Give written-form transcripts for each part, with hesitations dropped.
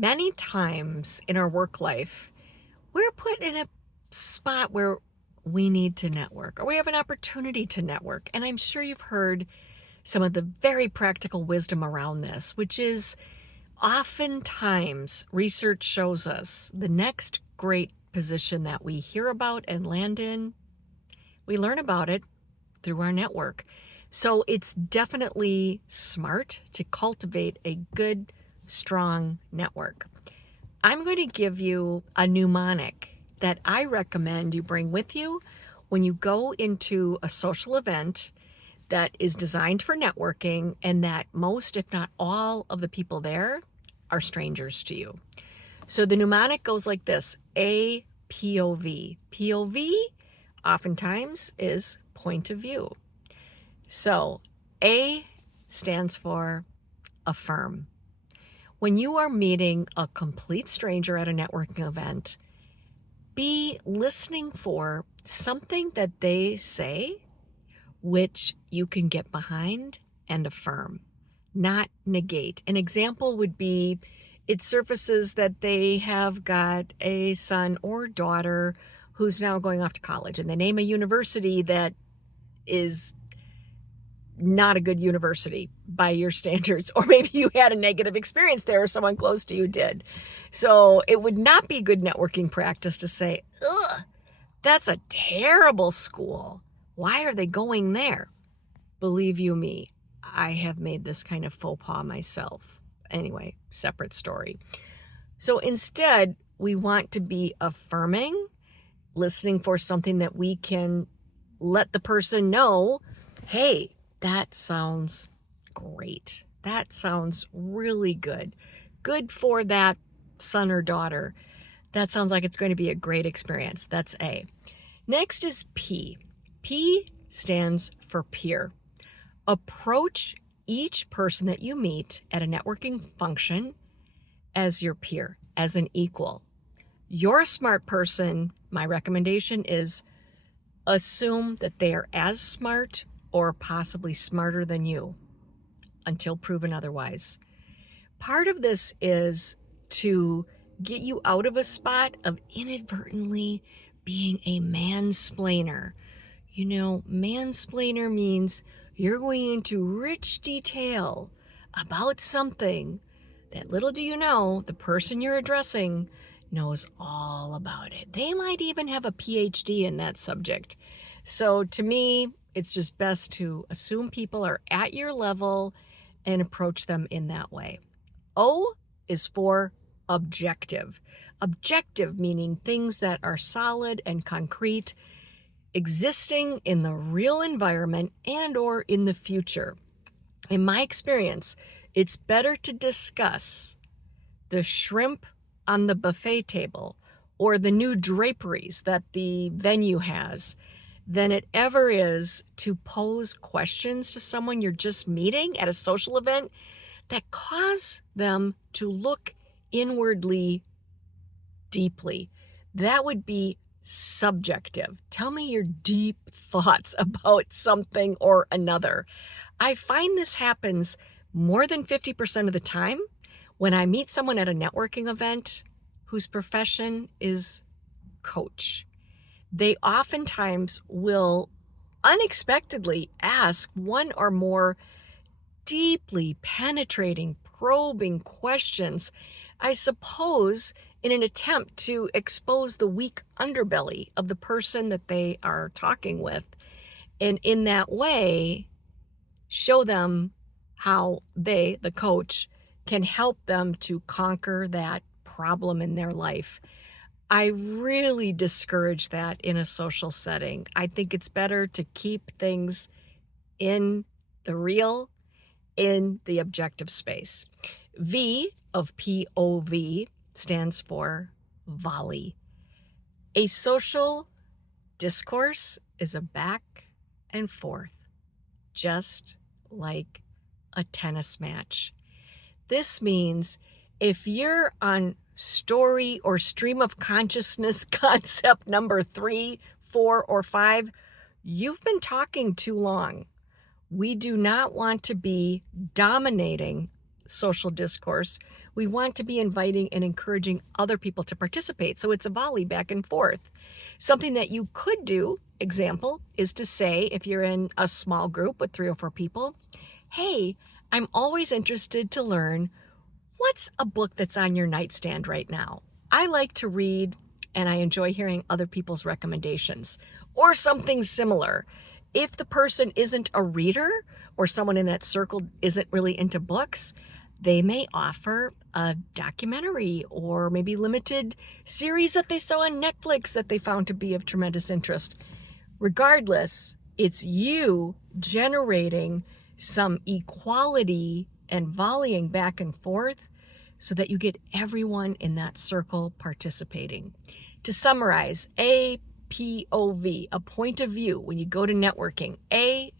Many times in our work life, we're put in a spot where we need to network or we have an opportunity to network. And I'm sure you've heard some of the very practical wisdom around this, which is oftentimes research shows us the next great position that we hear about and land in, we learn about it through our network. So it's definitely smart to cultivate a good, strong network. I'm going to give you a mnemonic that I recommend you bring with you when you go into a social event that is designed for networking and that most, if not all, of the people there are strangers to you. So the mnemonic goes like this: A POV. POV oftentimes is point of view. So A stands for affirm. When you are meeting a complete stranger at a networking event, be listening for something that they say which you can get behind and affirm, not negate. An example would be it surfaces that they have got a son or daughter who's now going off to college, and they name a university that is not a good university by your standards, or maybe you had a negative experience there or someone close to you did. So it would not be good networking practice to say, ugh, that's a terrible school. Why are they going there? Believe you me, I have made this kind of faux pas myself. Anyway, separate story. So instead, we want to be affirming, listening for something that we can let the person know, hey, that sounds great. That sounds really good. Good for that son or daughter. That sounds like it's going to be a great experience. That's A. Next is P. P stands for peer. Approach each person that you meet at a networking function as your peer, as an equal. You're a smart person. My recommendation is assume that they are as smart or possibly smarter than you until proven otherwise. Part of this is to get you out of a spot of inadvertently being a mansplainer. You know, mansplainer means you're going into rich detail about something that, little do you know, the person you're addressing knows all about it. They might even have a PhD in that subject. So to me, it's just best to assume people are at your level and approach them in that way. O is for objective. Objective meaning things that are solid and concrete, existing in the real environment and or in the future. In my experience, it's better to discuss the shrimp on the buffet table or the new draperies that the venue has than it ever is to pose questions to someone you're just meeting at a social event that cause them to look inwardly deeply. That would be subjective. Tell me your deep thoughts about something or another. I find this happens more than 50% of the time when I meet someone at a networking event whose profession is coach. They oftentimes will unexpectedly ask one or more deeply penetrating, probing questions, I suppose, in an attempt to expose the weak underbelly of the person that they are talking with. And in that way, show them how they, the coach, can help them to conquer that problem in their life. I really discourage that in a social setting. I think it's better to keep things in the real, in the objective space. V of POV stands for volley. A social discourse is a back and forth, just like a tennis match. This means if you're on story or stream of consciousness concept number 3, 4, or 5, you've been talking too long. We do not want to be dominating social discourse. We want to be inviting and encouraging other people to participate. So it's a volley back and forth. Something that you could do, example, is to say, if you're in a small group with 3 or 4 people, hey, I'm always interested to learn what's a book that's on your nightstand right now. I like to read and I enjoy hearing other people's recommendations or something similar. If the person isn't a reader or someone in that circle isn't really into books, they may offer a documentary or maybe limited series that they saw on Netflix that they found to be of tremendous interest. Regardless, it's you generating some equality and volleying back and forth so that you get everyone in that circle participating. To summarize, A POV, a point of view when you go to networking. A,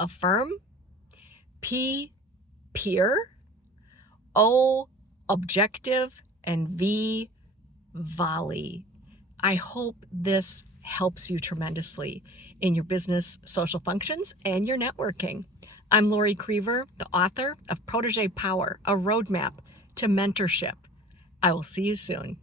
affirm. P, peer. O, objective. And V, volley. I hope this helps you tremendously in your business social functions and your networking. I'm Lori Creever, the author of Protege Power, a roadmap to mentorship. I will see you soon.